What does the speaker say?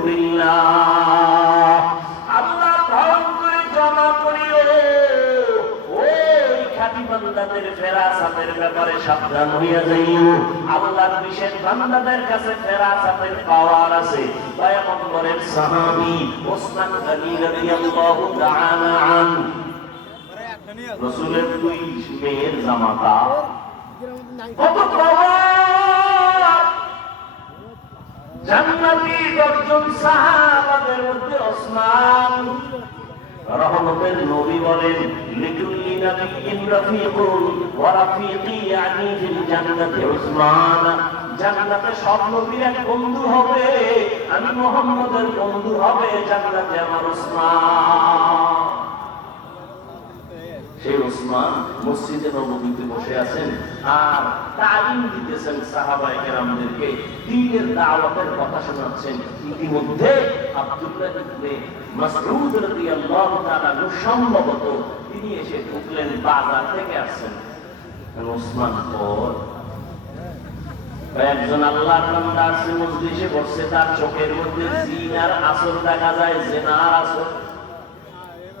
হুজুরিল্লাহ। আল্লাহ ভয় করে জমা করিও। ওই খাঁটি বান্দাদের ফেরাসাতের ব্যাপারে সাবধান হইয়া যাইও। আল্লাহর বিশেষ বান্দাদের কাছে ফেরাসাতের পাওয়ার আছে। পয়গম্বরের সাহাবী ওসমান গনি রাদিয়াল্লাহু তাআলা আনহু, রাসূলের দুই মেয়ের জামাতা, কত পাওয়ার। জান্নাতি 10 জন সাহাবাদের মধ্যে ওসমান, রহমতের নবী বলেন লিকুল্লি নাবিয়্যিন রাফিকুন ওয়া রাফিকি ইয়ানি ফিল জান্নাতি উসমান। জান্নাতে সব নবীর এক বন্ধু হবে, আমি মুহাম্মদের বন্ধু হবে জান্নাতে আমার উসমান। সেই উসমান মসজিদে নববীতে বসে আছেন আর তালিম দিতেছেন সাহাবায়ে কেরামদেরকে, দ্বীনের দাওয়াতের কথা শোনাচ্ছেন। ইতিমধ্যে আব্দুল্লাহ ইবনে মাসউদ রাদিয়াল্লাহু তাআলা সম্ভবত তিনি এসে ঢুকলেন, বাজার থেকে আসছেন। উসমান পর একজন আল্লাহর বান্দা আছে মজলিসে বসে, তার চোখের মধ্যে জিনার আসর দেখা যায়, জিনার আসর।